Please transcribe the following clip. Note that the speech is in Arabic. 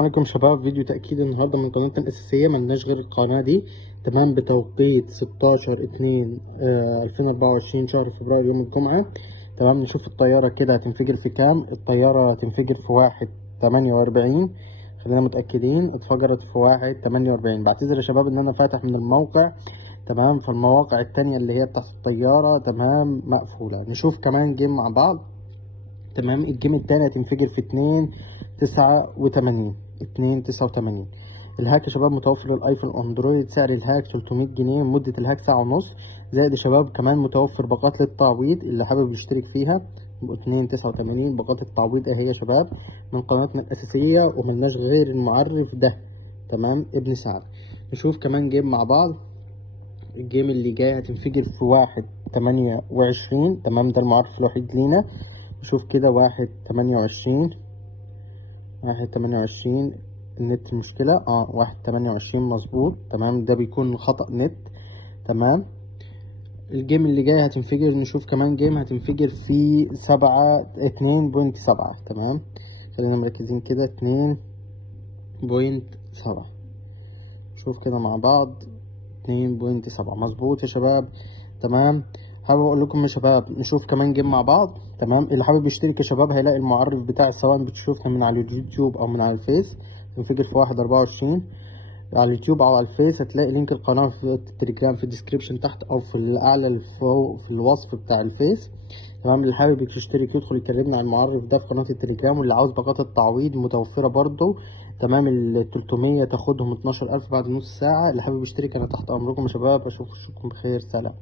عليكم شباب، فيديو تأكيد النهاردة من قناتنا الأساسية. ملناش غير القناة دي، تمام، بتوقيت 16/2/2024 شهر فبراير يوم الجمعة. تمام، نشوف الطيارة كده هتنفجر في كام. الطيارة هتنفجر في 1/48. خلينا متأكدين، اتفجرت في 1/48. بعتذر يا شباب إن أنا فاتح من الموقع، تمام، فالمواقع التانية اللي هي بتاعت الطيارة تمام مقفولة. نشوف كمان جيم مع بعض. تمام، الجيم التاني هتنفجر في 2/89. الهاك يا شباب متوفر الايفون اندرويد، سعر الهاك 300 جنيه، مدة الهاك ساعة ونص. زائد يا شباب كمان متوفر باقات للتعويض اللي حابب يشترك فيها. 2/89 باقات التعويض اهي يا شباب من قناتنا الأساسية، وملناش غير المعرف ده، تمام، ابن سعد. نشوف كمان جيم مع بعض. الجيم اللي جاي هتنفجر في 1/28. تمام، ده المعرف الوحيد لينا. نشوف كده 1/28. النت مشكلة، 1/28 مظبوط، تمام، ده بيكون خطأ نت. تمام، الجيم اللي جاي هتنفجر. نشوف كمان جيم هتنفجر في 2.7. تمام، خلينا مركزين كده، 2.7. نشوف كده مع بعض، 2.7 مظبوط يا شباب. تمام، حابب اقول لكم يا شباب نشوف كمان جيم مع بعض. تمام، اللي حابب يشترك يا شباب هيلاقي المعرف بتاعي، سواء بتشوفنا من على اليوتيوب او من على الفيس. انفجر في 1/24 على اليوتيوب او على الفيس. هتلاقي لينك القناه في التليجرام في الديسكريبشن تحت، او في الاعلى فوق في الوصف بتاع الفيس. تمام، اللي حابب يشترك يدخل يكلمنا عن المعرف ده في قناه التليجرام. واللي عاوز باقات التعويض متوفره برضو. تمام، ال 300 تاخدهم 12000 بعد نص ساعه. اللي حابب يشترك انا تحت امركم يا شباب. اشوفكم بخير، سلام.